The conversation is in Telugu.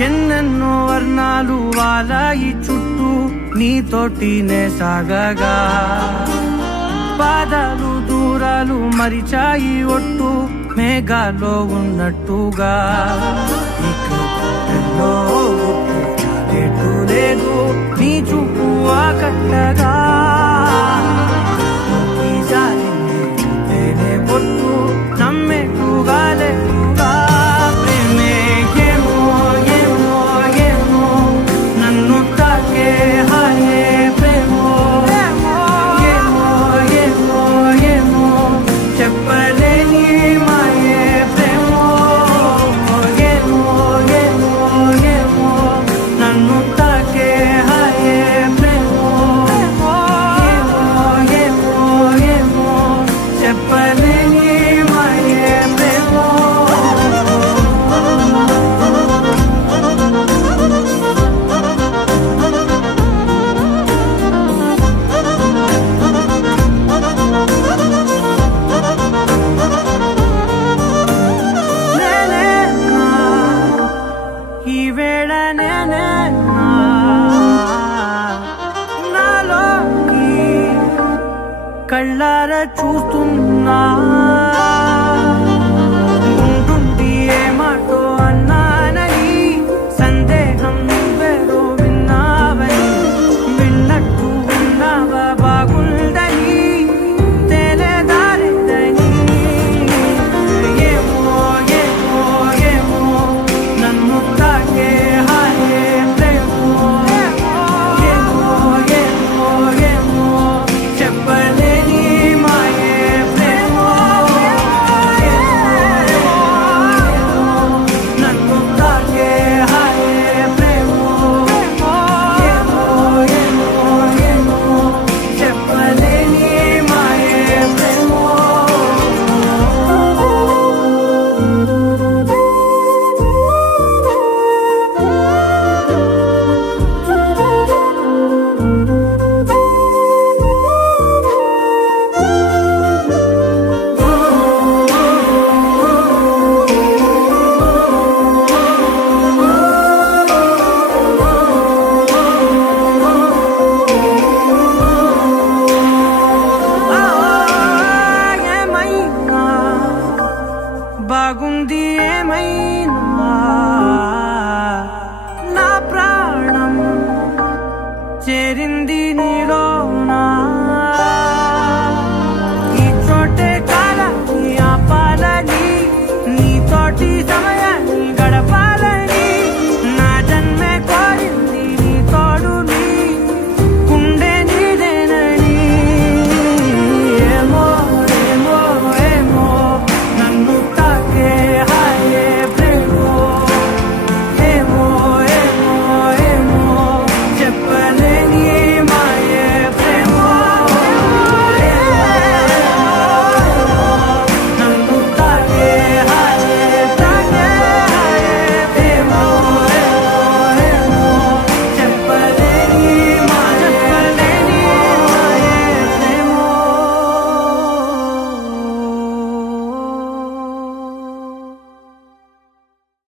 ఎన్నెన్నో వర్ణాలు వాలాయి చుట్టూ నీతోటినే సాగగా పాదాలు దూరాలు మరిచాయి ఒట్టు మేఘాలో ఉన్నట్టుగా లేదు నీ చూపు ఆకట్టగా జాలినే పొట్టు నమ్మేట్టుగా లేదుగా ప్రేమే ఏమో ఏమో ఏమో నన్ను తాకే హాయే ప్రేమో ఏమో ఏమో ఏమో చెప్పలేని మాయే ప్రేమో ఏమో ఏమో ఏమో నన్ను తాకే హాయే ప్రేమో ఏమో ఏమో ఏమో చెప్పలేని మాయే ప్రేమో ఈ వేళ నేనే నాలోకి కళ్ళారా చూస్తున్నా